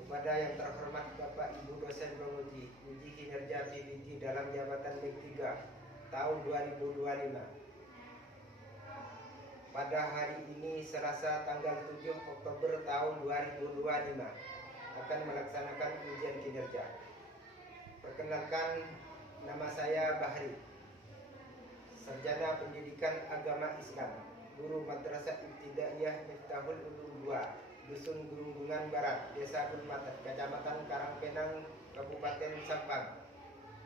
Kepada yang terhormat Bapak Ibu dosen menguji uji kinerja PBG dalam jabatan D3 tahun 2025. Pada hari ini Selasa tanggal 7 Oktober tahun 2025 akan melaksanakan ujian kinerja. Perkenalkan, nama saya Bahri, sarjana pendidikan agama Islam, guru Madrasah Ibtidaiyah Miftahul Ulum 2, Dusun Gurunggungan Barat, Desa Gunmatan, Kecamatan Karangpenang, Kabupaten Sampang.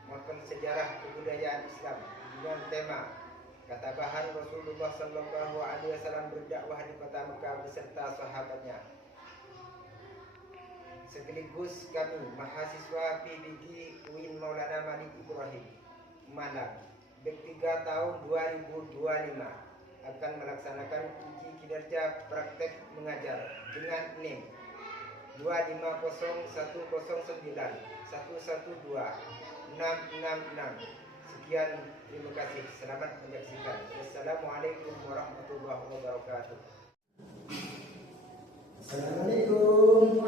Makan sejarah kebudayaan Islam dengan tema Katabahan Rasulullah Sallallahu Alaihi Wasallam berdakwah di kota Mekah beserta sahabatnya. Sekaligus kami mahasiswa PBG UIN Maulana Malik Ibrahim Malang D3 tahun 2025 akan melaksanakan uji kinerja praktek mengajar dengan NIM 250109112 Sekian, terima kasih. Selamat menyaksikan. Wassalamualaikum warahmatullahi wabarakatuh. Assalamualaikum.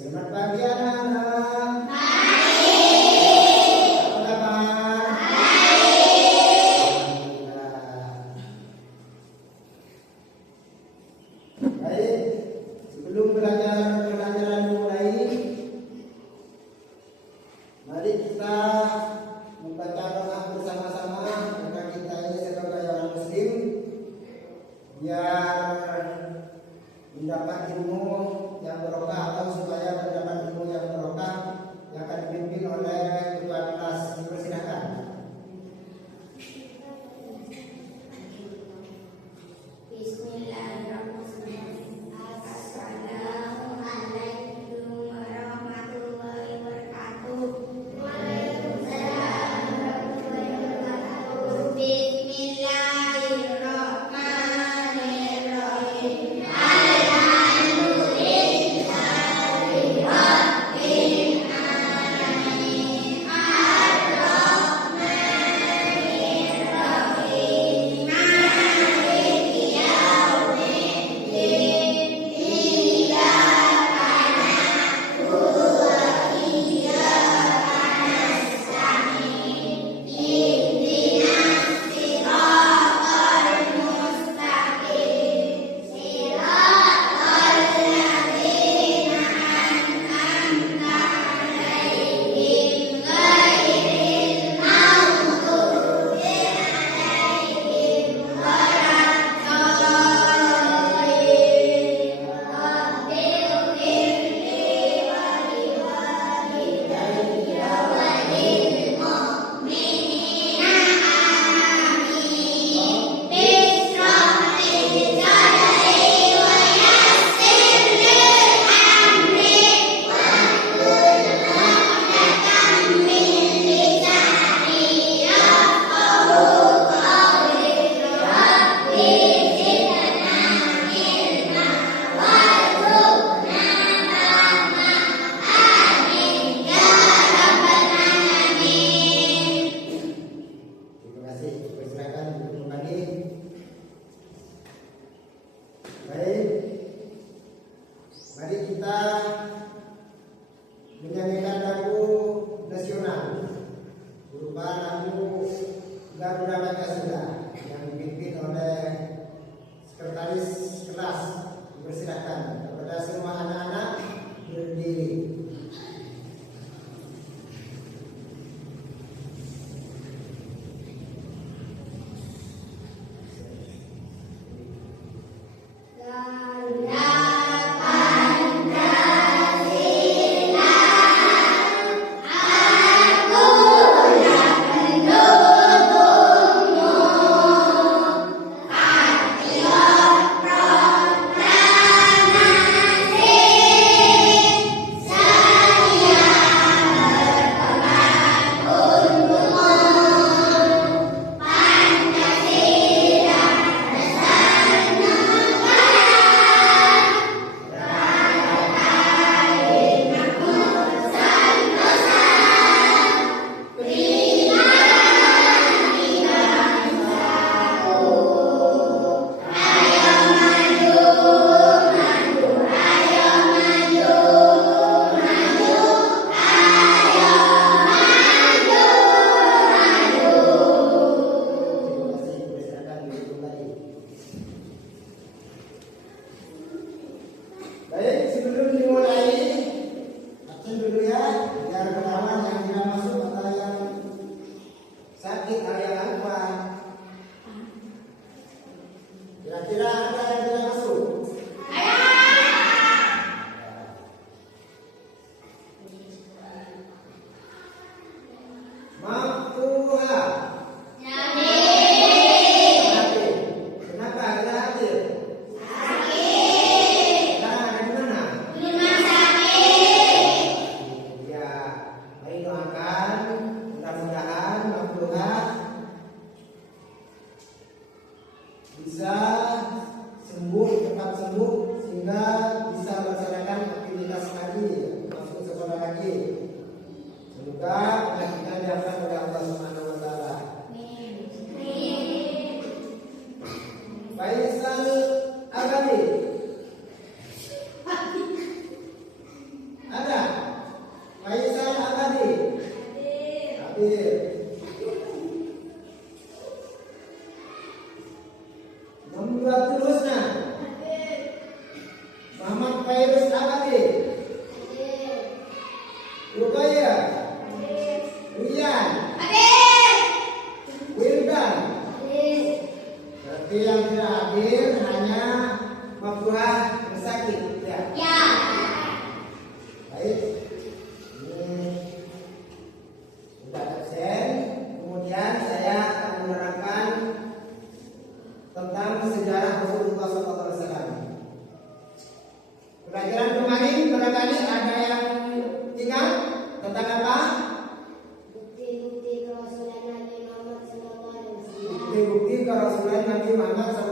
Selamat pagi anak-anak. Apa kabar? Baik, sebelum pelajaran dimulai, mari kita membaca doa bersama-sama karena kita ini sebagai orang Muslim biar mendapat ilmu yang barokah atau supaya mendapat ilmu yang barokah yang akan dipimpin oleh ketua kelas. Dipersilakan. Bismillahirrahmanirrahim. Assalamualaikum warahmatullahi wabarakatuh. Waalaikumsalam warahmatullahi wabarakatuh. Bismillahirrahmanirrahim. Garuda Pancasila yang dipimpin oleh sekretaris kelas. Dipersilakan kepada Kepada semua anak-anak berdiri. Baik, sebelum dimulai, absen dulu ya, biar kawan yang tidak masuk atau yang sakit atau yang lupa. Kira-kira ada yang tidak masuk? Maftuha. Kenapa kita hadir? Bisa sembuh, cepat sembuh sehingga bisa melaksanakan aktivitas lagi, masuk sekolah lagi. Semoga penyakitnya diangkat oleh Allah Subhanahu wa taala. Faisal Abadi. Ada? Faisal Abadi. Hadir. Membuat terusnya Muhammad Fairuz Abadi, Rukaya, Rian, Wildan. Berarti yang tidak hadir hanya Maftuha Sakit ya. Baik. Ini sudah absen. Kemudian saya akan menerangkan tentang sejarah Rasulullah SAW. Pelajaran kemarin barangkali ada yang ingat tentang apa? Bukti-bukti kerasulan Nabi Muhammad SAW. Bukti-bukti kerasulan Nabi Muhammad SAW.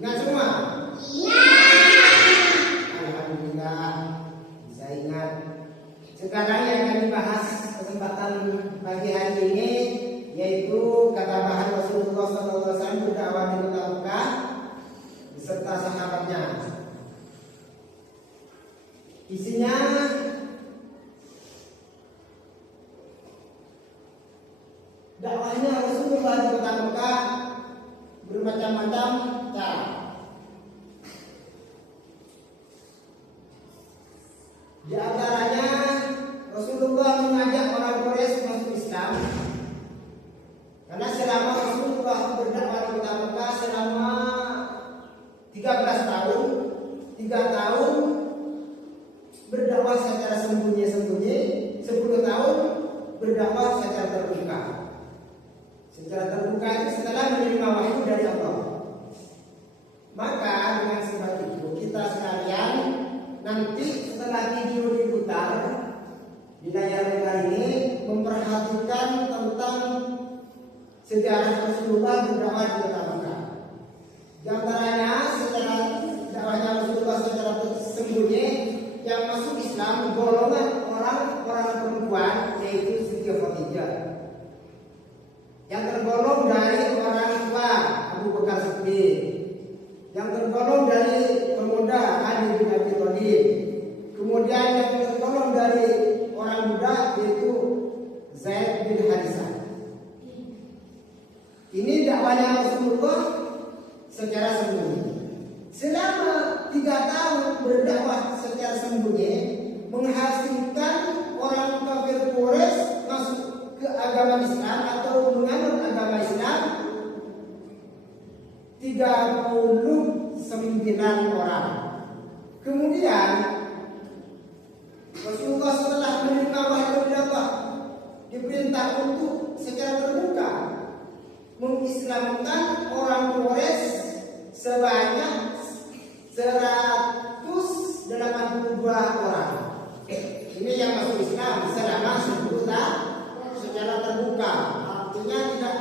Ingat semua? Alhamdulillah bisa ingat. Sekarang yang akan dibahas kesempatan pagi hari ini yaitu kata bahan Rasulullah SAW berdakwah di kota Mekah beserta sahabatnya. Isinya dakwahnya Rasulullah di kota Mekah bermacam-macam cara. Di antaranya Rasulullah mengajak orang Quraisy masuk Islam. Karena selama Rasulullah berdakwah di kota Mekah selama 13 tahun, 3 tahun berdakwah secara sembunyi-sembunyi, 10 tahun berdakwah secara terbuka. Secara terbuka itu setelah menerima wahyu dari Allah. Maka dengan sebab itu kita sekalian nanti setelah video diputar di layar lebar ini memperhatikan tentang sejarah Rasulullah berdakwah di kota Mekah. Di antaranya secara dakwahnya Rasulullah secara tersembunyi yang masuk Islam golongan orang perempuan yaitu Siti Khadijah. Yang tergolong dari orang tua Abu Bakar Siddiq. Yang tergolong dari pemuda Ali bin Abi Thalib. Kemudian yang tergolong dari orang muda yaitu Zaid bin Harisah. Ini dakwahnya Rasulullah secara sembunyi. selama 3 tahun berdakwah secara sembunyi, menghasilkan orang kafir Quraisy masuk ke agama Islam atau menganut agama Islam 39 orang. Kemudian Rasulullah setelah menerima wahyu dari Allah diperintah untuk secara terbuka mengislamkan orang Quraisy sebanyak 182 orang. Ini yang masuk Islam selama 10 tahun secara terbuka. Artinya tidak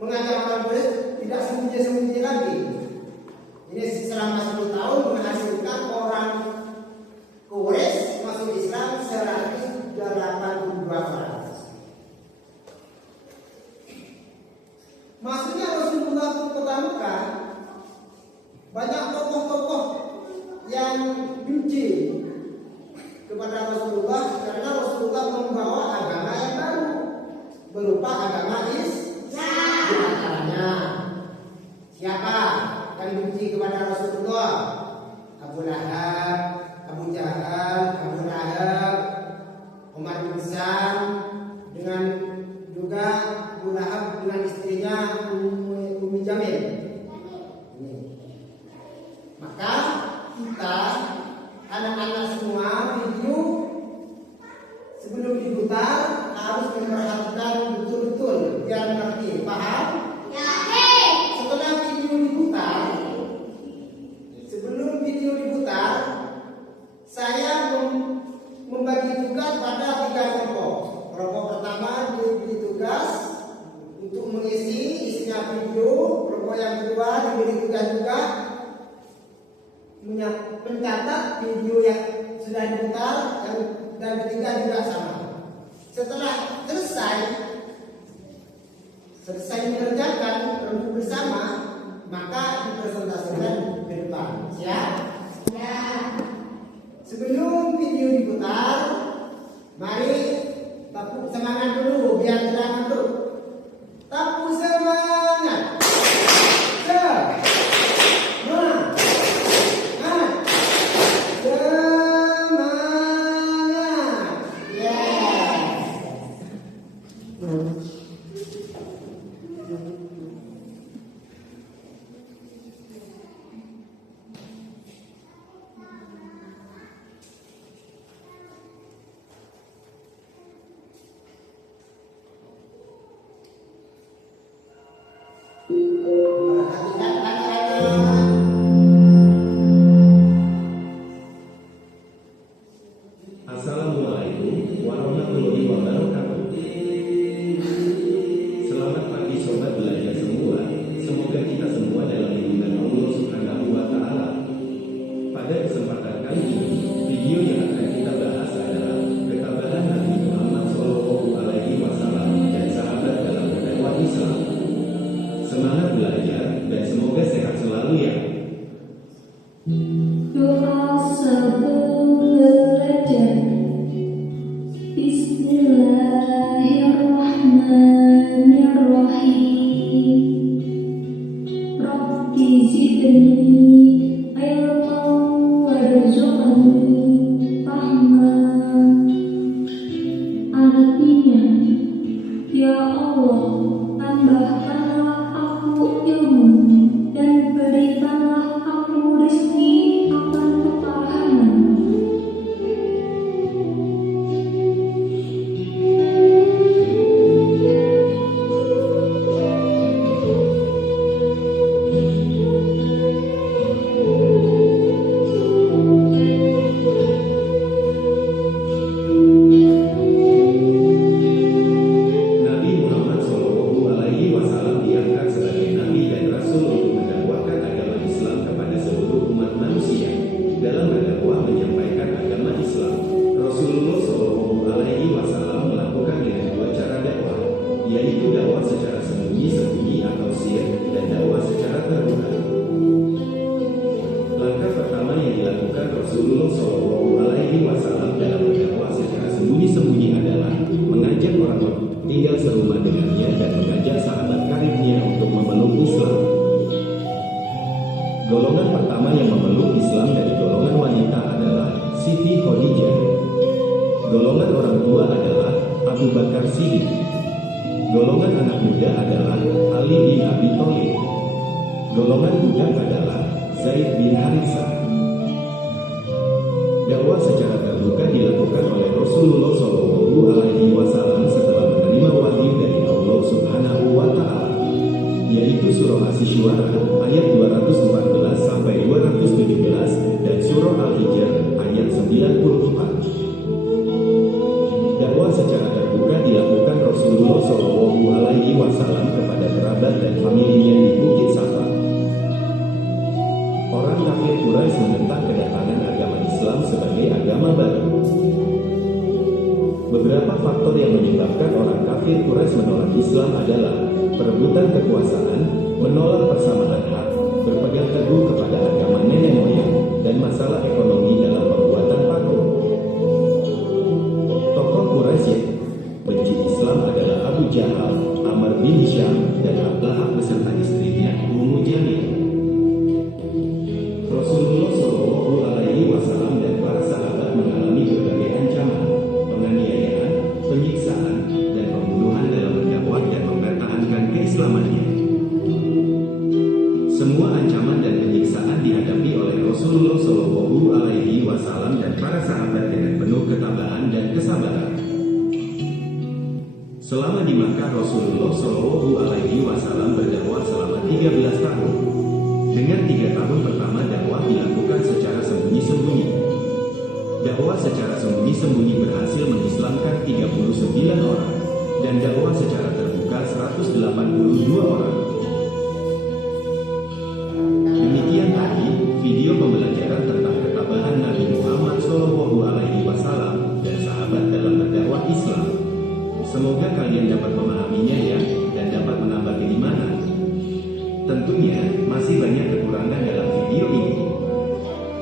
mengajak orang Quraisy tidak sembunyi-sembunyi lagi. Ini selama 10 tahun menghasilkan orang Quraisy masuk Islam 182 orang. Maksudnya Rasulullah ke kota Mekah, banyak tokoh-tokoh yang benci kepada Rasulullah karena Rasulullah membawa agama yang baru berupa agama Islam. Di antaranya siapa yang benci kepada Rasulullah? Abu Lahab, Abu Jahal, Abu Lahab, Umar bin Sam, dengan juga Abu Lahab dengan istrinya Ummi Jamil. Maka kita anak-anak semua video sebelum diputar harus memperhatikan betul-betul biar mengerti, paham? Setelah video diputar, sebelum video diputar, saya membagi tugas pada 3 kelompok. Kelompok pertama diberi tugas untuk mengisi isinya video. Kelompok yang kedua diberi tugas juga mencatat video yang sudah diputar, dan ketiga juga sama. Setelah selesai mengerjakan rembuk bersama, maka dipresentasikan ke depan. Siap? Ya. Sebelum video diputar, mari tepuk semangat dulu biar tidak ngantuk. Tepuk semangat. Assalamualaikum warahmatullahi wabarakatuh. Selamat pagi sobat belajar semua. Semoga kita semua dalam lindungan Allah Subhanahu wa Ta'ala. Pada kesempatan kali ini, video yang akan kita bahas adalah ketabahan Nabi Muhammad SAW dan sahabat dalam berdakwah Islam. Semangat belajar dan semoga sehat selalu ya. Doa sebelum belajar. Bismillahirrahmanirrahim. Rabbi zidni ilman warzuqni fahman. Artinya, ya Allah, tambahkanlah aku ilmu dan berikanlah aku rezeki akan kepahaman. Nabi Muhammad SAW diangkat sebagai Nabi dan Rasul untuk mendakwahkan agama Islam kepada seluruh umat manusia. Dalam berdakwah menyampaikan agama Islam, Rasulullah SAW melakukan dengan 2 cara dakwah, yaitu dakwah secara sembunyi-sembunyi atau sir, dan dakwah secara terbuka. Langkah pertama yang dilakukan Rasulullah SAW dalam berdakwah secara sembunyi-sembunyi adalah mengajak orang tinggal serumah dengannya dan mengajak sahabat karibnya untuk memeluk Islam. pertama yang memeluk Islam dari golongan wanita adalah Siti Khadijah. Golongan orang tua adalah Abu Bakar Siddiq. Golongan anak muda adalah Ali bin Abi Thalib. Golongan budak adalah Zaid bin Harithah. Dakwah secara terbuka dilakukan oleh Rasulullah SAW setelah menerima wahyu dari Allah Subhanahu wa Ta'ala, yaitu surah Asy-Syu'ara ayat 214 sampai 217 dan surah Al-Hijr ayat 94. Dakwah secara terbuka dilakukan Rasulullah SAW kepada kerabat dan familinya di Bukit Safa. Orang kafir Quraisy menentang kedatangan agama Islam sebagai agama baru. Beberapa faktor yang menyebabkan orang kafir Quraisy menolak Islam adalah perebutan kekuasaan, menolak persamaan hak, berpegang teguh kepada agama nenek moyang, dan masalah ekonomi dalam pembuatan patung. Tokoh Quraisy yang benci Islam adalah Abu Jahal, Amr bin Hisham, dan Abu Lahab beserta istrinya Ummu Jamil. Rasulullah SAW dan para sahabat mengalami berbagai ancaman, penganiayaan, penyiksaan, dan pembunuhan dalam berdakwah dan mempertahankan keislamannya. Semua ancaman dan penyiksaan dihadapi oleh Rasulullah SAW dan para sahabat dengan penuh ketabahan dan kesabaran. Selama di Makkah, Rasulullah SAW berdakwah selama 13 tahun. Dengan 3 tahun pertama dakwah dilakukan secara sembunyi-sembunyi. Dakwah secara sembunyi-sembunyi berhasil mengislamkan 39 orang, dan dakwah secara terbuka 182 orang. Demikian tadi video pembelajaran tentang ketabahan Nabi Muhammad SAW dan sahabat dalam berdakwah Islam. Semoga kalian dapat memahaminya ya, dan dapat menambah keimanan. Tentunya masih banyak kekurangan dalam video ini.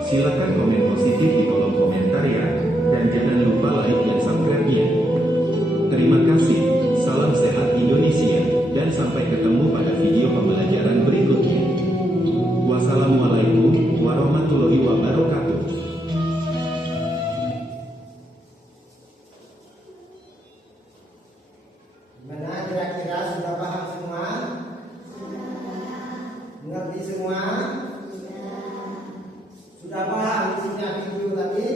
Silakan komen positif di kolom komentar ya, dan jangan lupa like dan subscribe-nya. Terima kasih, salam sehat Indonesia, dan sampai ketemu pada video pembelajaran berikutnya. Wassalamualaikum warahmatullahi wabarakatuh. Gimana kira-kira sudah paham semua? Mengerti semua? Sudah paham isinya video tadi?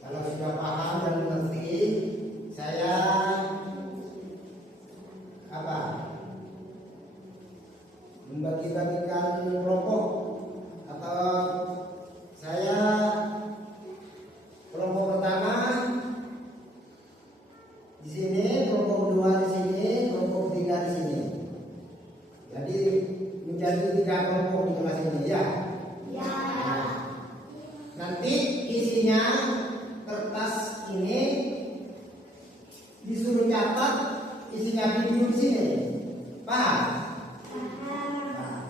Kalau sudah paham dan mengerti, saya membagi-bagikan kelompok, atau saya kelompok pertama di sini, kelompok kedua di sini, kelompok ketiga di sini. Jadi menjadi 3 kelompok di kelas ini ya. Ya. Nanti isinya kertas ini disuruh catat isinya video di sini. Paham? Nah,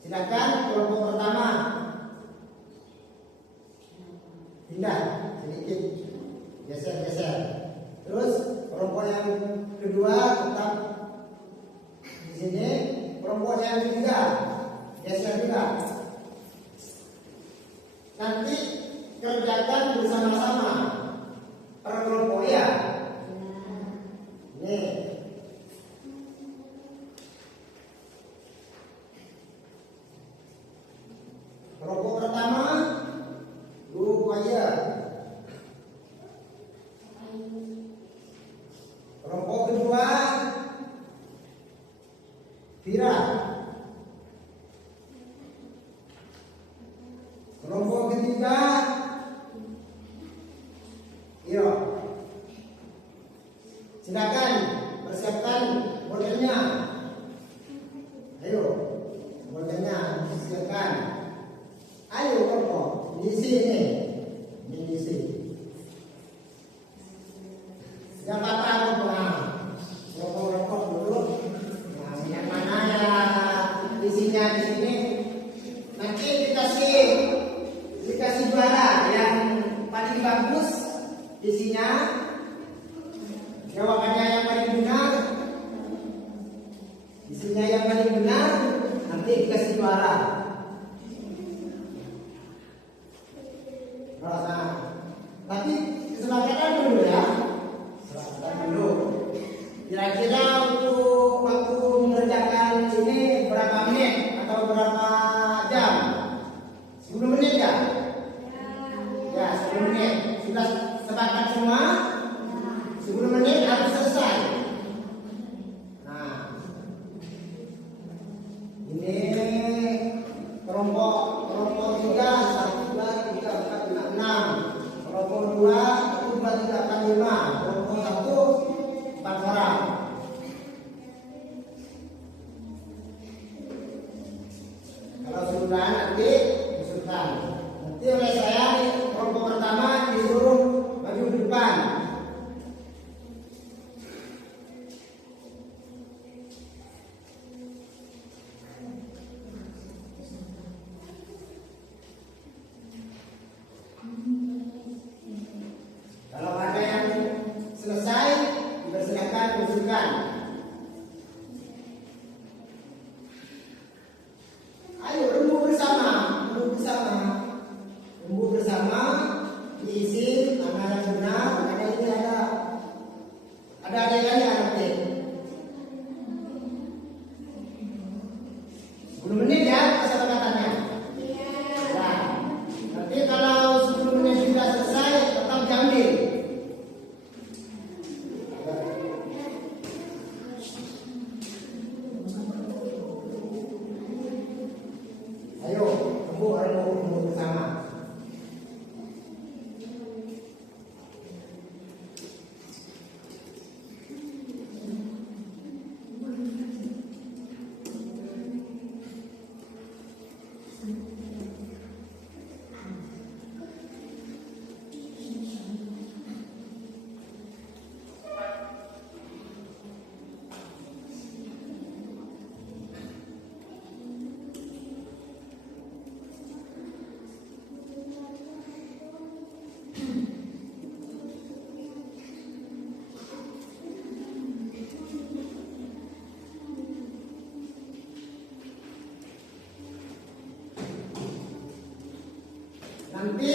silakan kelompok pertama pindah sedikit, geser. Terus kelompok yang kedua tetap di sini, kelompok yang ketiga geser juga. Nanti kerjakan bersama-sama per kelompok ya. Nih. Kelompok pertama guru aja. Kelompok kedua Vira. Kelompok ketiga Iyo. Silakan persiapkan modelnya. Ayo, modelnya siapkan. Ayo kelompok, diisi ini. Ini diisi. Yang kata kelompok dulu. Nah, yang mana ya isinya di sini? Nanti dikasih juara yang paling bagus isinya, jawabannya yang paling benar, isinya yang paling benar. Nanti nanti dikasih juara. Nah, tapi kesepakatan dulu ya, kesepakatan dulu. Kira-kira untuk waktu mengerjakan ini berapa menit atau berapa jam? 10 menit ya? Ya, 10 menit. Sudah sepakat semua? 10 menit harus selesai. Nah, ini kelompok 3, 1, 2, 3, 4, 5, 6. Kelompok 2, 1, 2, 3, 4, 5. Kelompok 1, 4 orang. Kalau sudah nanti usulkan. Nanti oleh saya kelompok pertama disuruh maju ke depan. Kalau ada yang selesai, dipersilakan usulkan. Ayo rembuk bersama, rembuk bersama, diisi mana yang benar, mana ini ada adegannya nanti. 10 menit ya kesepakatannya. Ya. Nanti kalau 10 menit sudah selesai, tetap diambil. Ayo, rembuk bersama. Nanti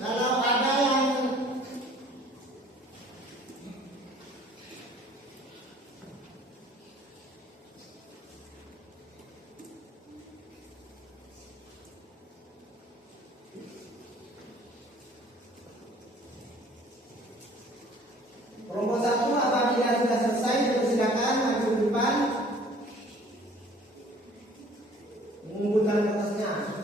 kalau ada yang kelompok 1 apabila sudah selesai dipersilakan maju ke depan mengumpulkan kertasnya.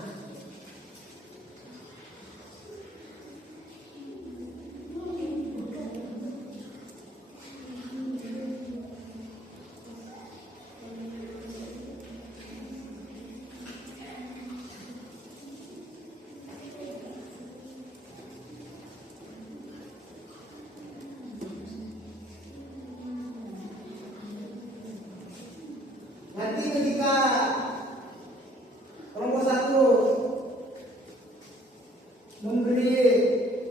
Nanti ketika kelompok 1 memberi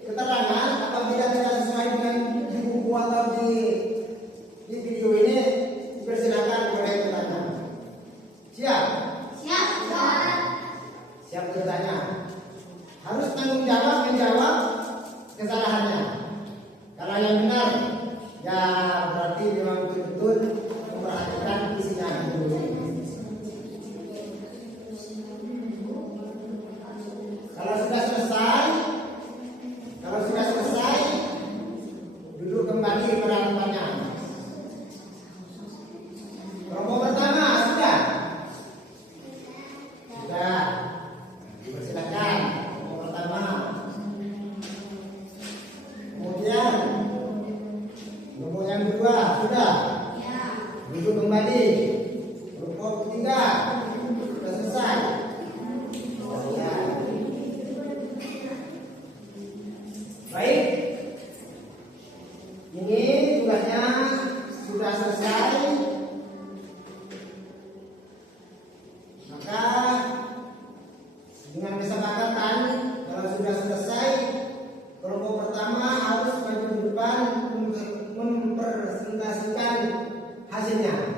keterangan apabila tidak sesuai dengan di buku atau di video ini, dipersilakan boleh bertanya. Siap? Siap bertanya. Harus tanggung jawab menjawab kesalahannya. Kalau yang benar, ya berarti memang betul-betul memperhatikan isinya dulu. Kalau sudah selesai, duduk kembali ke tempatnya. Kelompok pertama sudah, dipersilakan. Kelompok pertama. Kemudian kelompok yang kedua sudah. Duduk kembali. Kelompok ketiga sudah selesai. Ya. Baik. Ini tugasnya sudah selesai. Maka dengan kesepakatan kalau sudah selesai, kelompok pertama harus maju ke depan mempresentasikan hasilnya.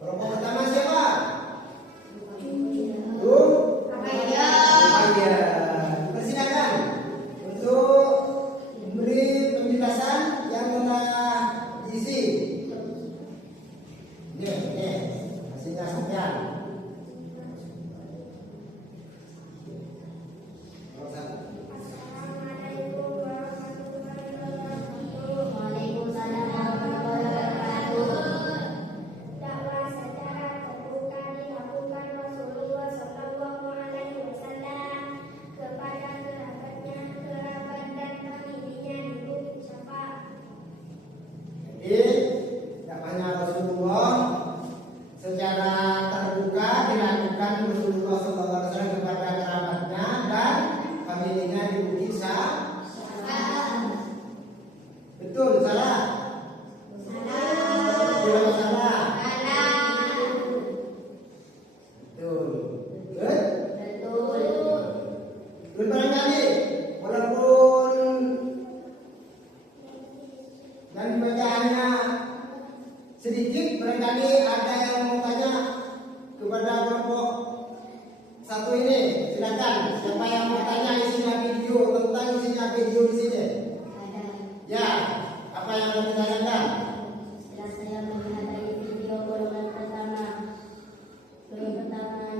Kelompok pertama siapa? bukti betul, salah. Betul, salah. Betul. Good. Barangkali walaupun dan bacaannya sedikit, barangkali ada yang mau tanya kepada kelompok satu ini. Silakan, siapa yang mau tanya isinya video tentang isinya video di sini? Ya, apa yang mau ditanyakan? Setelah saya melihat dari video golongan pertama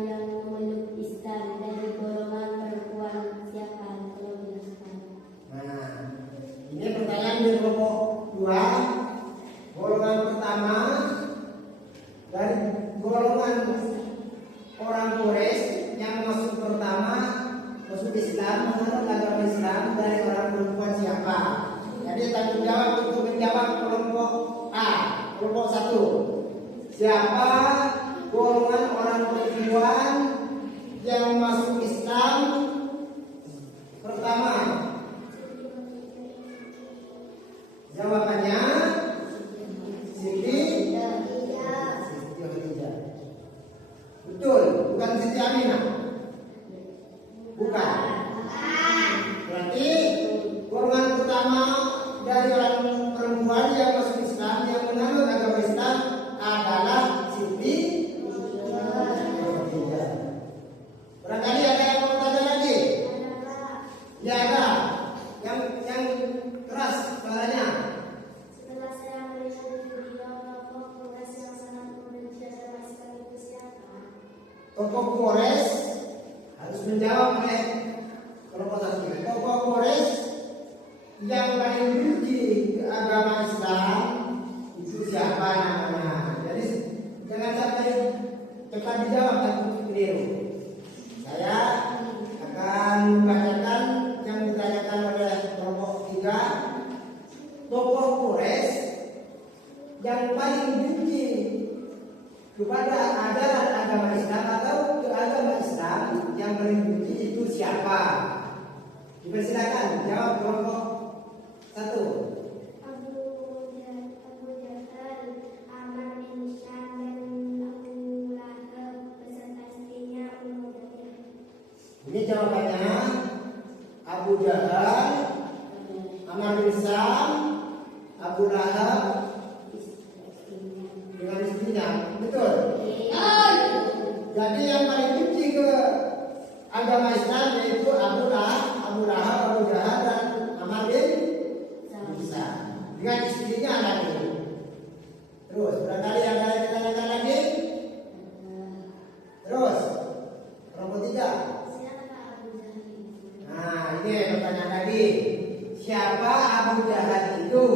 yang memeluk Islam dari golongan perempuan siapa? Tolong jelaskan. Nah, ini pertanyaan di kelompok 2. Golongan pertama dari golongan orang Quraisy yang masuk pertama masuk Islam, menganut agama Islam dari orang perempuan siapa? Jadi tanggung jawab untuk menjawab kelompok A, kelompok 1. Siapa golongan orang perempuan yang masuk Islam pertama? Jawabannya Siti Khadijah. Betul, bukan Siti Aminah. Bukan. Berarti golongan pertama dari orang perempuan yang masuk Islam, yang menganut agama Islam adalah Siti Khadijah. Barangkali ada yang mau tanya lagi? Ya ada. Yang keras suaranya. Setelah saya melihat video kelompok Quraisy yang sangat membenci agama Islam itu siapa? Tokoh Quraisy harus menjawab oleh kelompok satu. Tokoh Quraisy yang paling benci ke agama Islam itu siapa namanya? Jadi jangan sampai cepat dijawab tapi keliru. Saya akan membacakan yang ditanyakan oleh kelompok 3. Tokoh Quraisy yang paling benci kepada ajaran agama Islam atau ke agama Islam yang paling benci itu siapa? Dipersilakan jawab kelompok 1. Abu Jahal, Amr bin Syam, dan Abu Lahab beserta istrinya Ummu Jahal. Ini jawabannya Abu Jahal, Amr bin Syam, Abu Lahab dengan istrinya. Betul? Jadi yang paling benci ke agama Islam yaitu Abu Lahab, Abu Jahal dan Amr bin Syam dengan istrinya lagi. Terus barangkali ada yang ditanyakan lagi? Terus kelompok 3. Siapa Abu Jahal? Nah, ini pertanyaan lagi. Siapa Abu Jahal itu?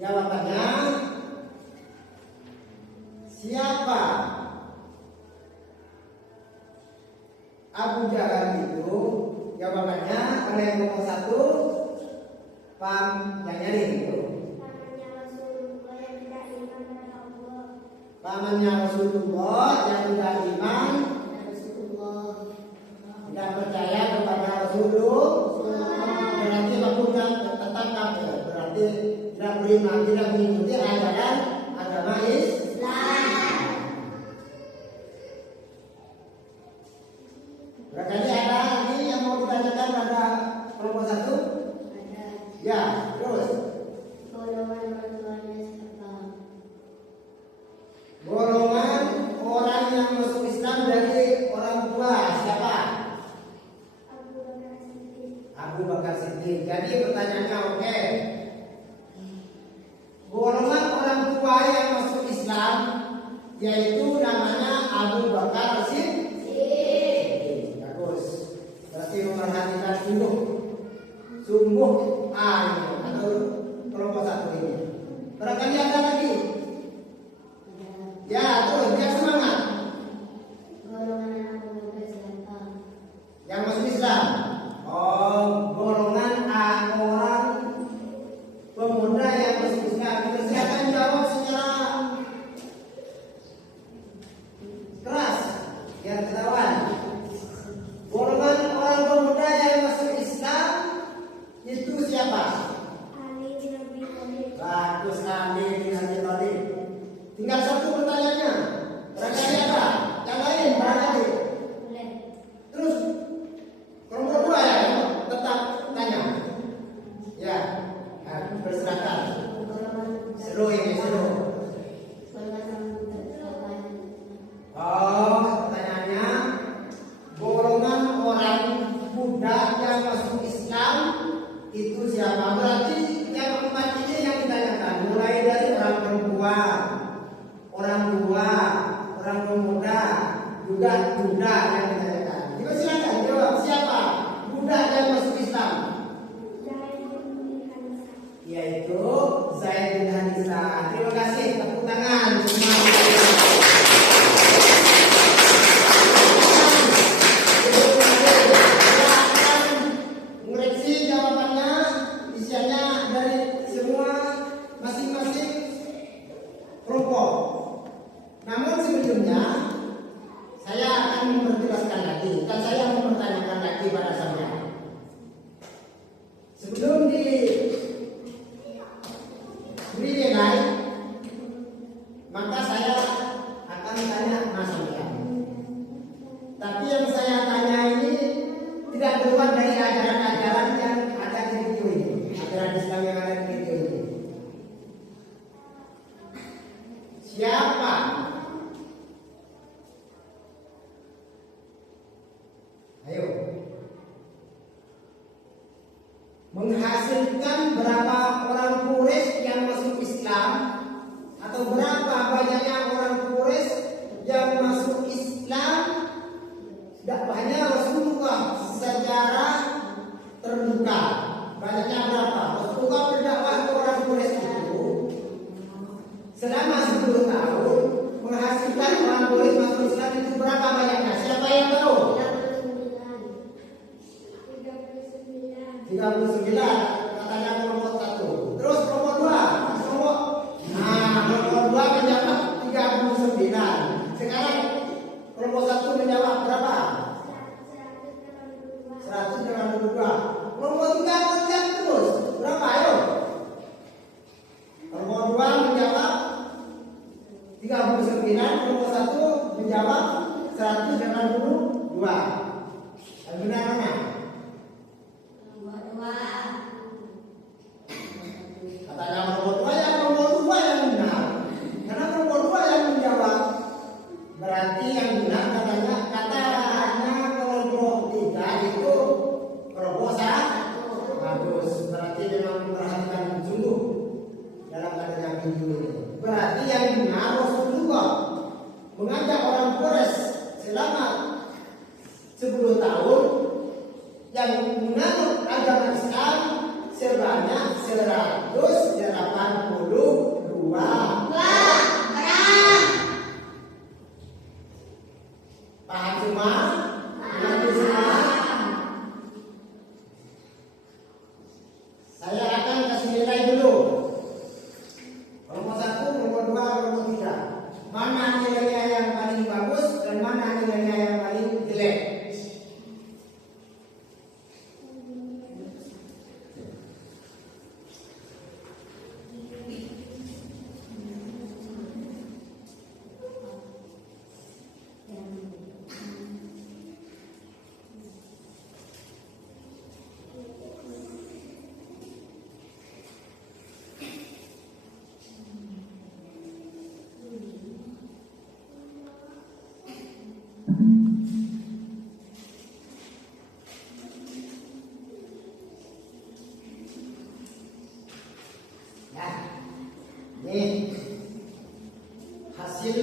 Jawabannya siapa Abu Jahal itu? Jawabannya oleh kelompok 1. Paham yang nyari itu? Pamannya Rasulullah yang tidak iman kepada Allah. Pamannya Rasulullah yang tidak iman, tidak percaya kepada Rasulullah, berarti maksudnya tetap kafir, berarti tidak beriman, tidak mengikuti ajaran agama Islam. Barangkali ada lagi yang mau ditanyakan pada kelompok 1? Ada Ya, terus golongan orang siapa? golongan orang yang masuk Islam dari orang tua siapa? Abu Bakar Siddiq. Abu Bakar Siddiq. Jadi pertanyaannya oke. Golongan orang tua yang masuk Islam yaitu namanya Abu Bakar Siddiq. Bagus. Berarti memperhatikan sungguh atau kelompok 1 ini. Barangkali ada lagi. Ya, terus biar semangat. Golongan anak muda siapa? Yang masuk Islam. Oh, golongan orang pemuda yang masuk Islam. Kita silakan jawab secara Buddha yang ditanyakan. Coba silakan jawab, siapa Buddha yang masuk Islam? Yaitu Zaid bin Haritha. Terima kasih, tepuk tangan semua. Mengoreksi jawabannya, isiannya dari semua masing-masing kelompok. Namun sebelumnya saya akan memperjelaskan lagi dan saya mempertanyakan lagi pada sampean. Sebelum diberi nilai, maka saya akan tanya Mas sampean. Tapi yang saya tanya ini tidak keluar dari ajaran-ajaran yang ada di video ini, ajaran Islam yang ada di video ini. Siapa ayo menghasilkan berapa orang Quraisy yang masuk Islam, atau berapa banyaknya orang Quraisy yang masuk Islam dakwahnya Rasulullah secara terbuka? Banyaknya berapa? Rasulullah berdakwah ke orang Quraisy itu selama 10 tahun, menghasilkan orang Quraisy masuk Islam itu berapa banyaknya? Siapa yang tahu? 39 katanya kelompok 1. Terus kelompok 2, kelompok 2 menjawab 39. Sekarang kelompok 1 menjawab berapa? 182. Kelompok 3 menjawab terus berapa? Ayo. Kelompok 2 menjawab 39, kelompok 1 menjawab 182. Yang benar mana? Katanya kelompok 2 ya, kelompok 2 yang benar. Karena kelompok 2 yang menjawab. Berarti yang benar katanya kelompok 3 itu kelompok 1. Bagus. Berarti memang memperhatikan sungguh dalam adanya video ini. Berarti yang benar Rasulullah mengajak orang Quraisy selama 10 tahun yang menganut agama Islam sebanyak 182. Paham semua? Mengerti semua? Saya akan kasih nilai dulu. Kelompok 1, kelompok 2, kelompok 3. Mana nilainya yang paling bagus dan mana nilainya yang paling jelek? Ini hasil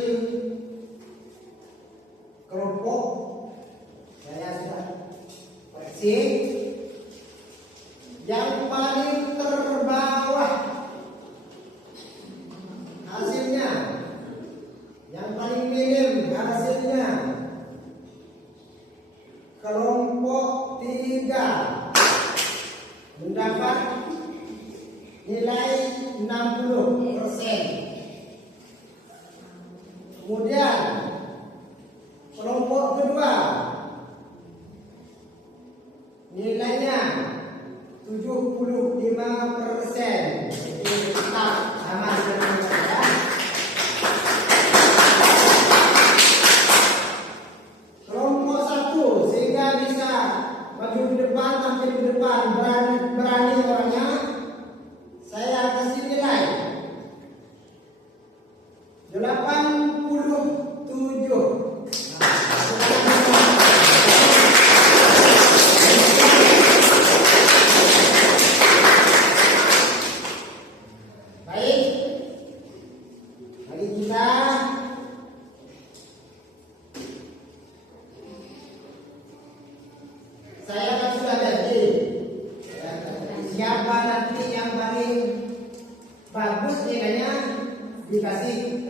kelompok saya sudah koreksi. Yang paling terbawah hasilnya, yang paling minim hasilnya kelompok 3 mendapat nilai 60%. Kemudian kelompok kedua nilainya 75%. Itu tetap sama dengan saya. Kelompok 1 sehingga bisa maju ke depan, tampil ke depan, berani orangnya, saya kasih nilai 87. Nah,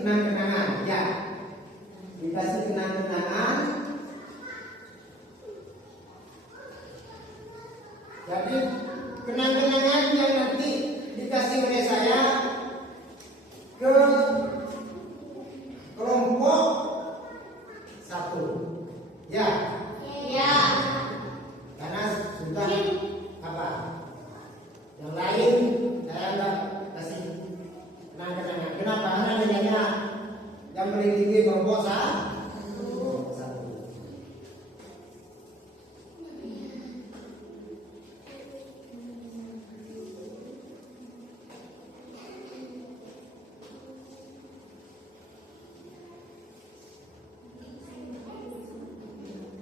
kenang-kenangan, ya. Dikasih kenang-kenangan. Jadi kenang-kenangan yang nanti dikasih oleh saya ke kelompok 1, ya. Ya. Karena sudah apa? Yang lain saya enggak kasih kenang-kenangan. Kenapa? Karena nilainya yang paling tinggi kelompok 1.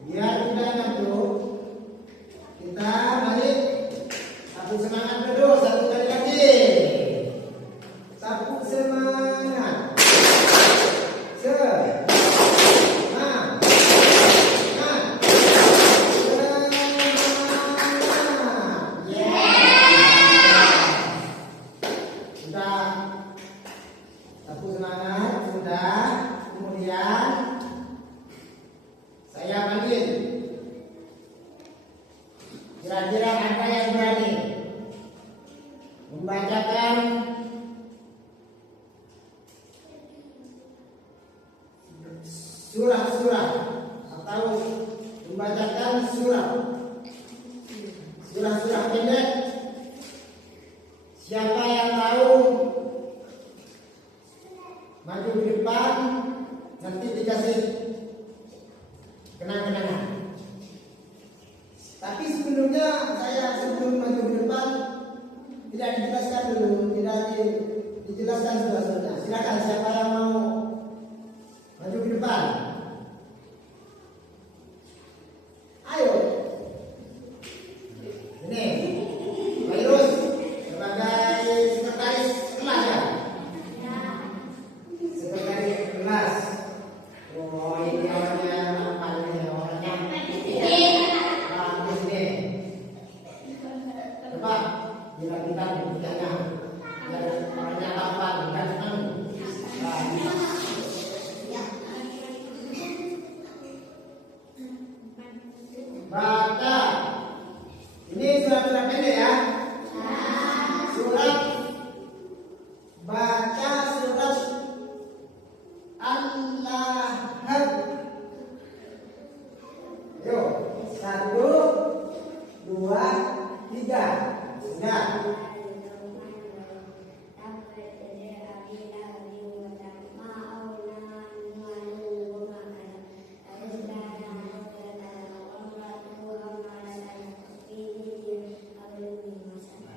Biar kita ngantuk, kita balik satu semangat dulu, satu kali lagi. Satu semangat. Semangat. Ya. Sudah. Satu semangat, sudah. Kemudian saya panggil. Kira-kira ada yang berani membacakan surah-surah atau membacakan surah-surah pendek? Siapa yang tahu maju ke depan, nanti dikasih kenang-kenangan. Tapi sebelumnya saya sebelum maju ke depan tidak dijelaskan dulu, tidak dijelaskan sudah. Silakan siapa yang mau maju ke depan. Ayo. Ini Virus sebagai sekretaris kelas ya. Sekretaris kelas. Oh ini orangnya apa ini orangnya? Coba dilakukan buktinya. Orangnya apa? Bukan senang. Baca. Ini surat-surat pendek ya. Surat. Baca surat Al-Lahab. Yuk, 1, 2, 3. Sudah.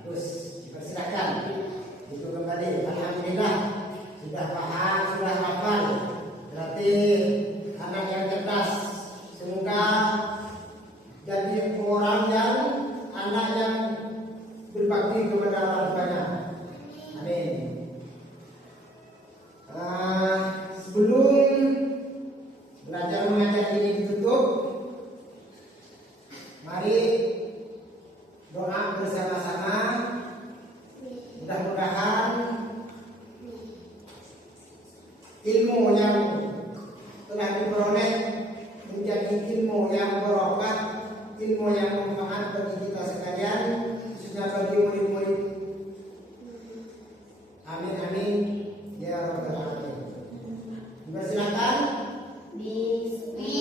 Terus dipersilakan. Itu kembali. Alhamdulillah sudah paham, sudah hafal. Berarti anak yang cerdas. Semoga jadi orang yang anak yang berbakti kepada orang tuanya. Amin. Sebelum belajar mengajar ini ditutup, mari doa bersama-sama. Mudah-mudahan ilmu yang telah diperoleh menjadi ilmu yang barokah, ilmu yang bermanfaat bagi kita sekalian, khususnya bagi murid-murid. Amin amin ya rabbal alamin. Silakan. Bismillah.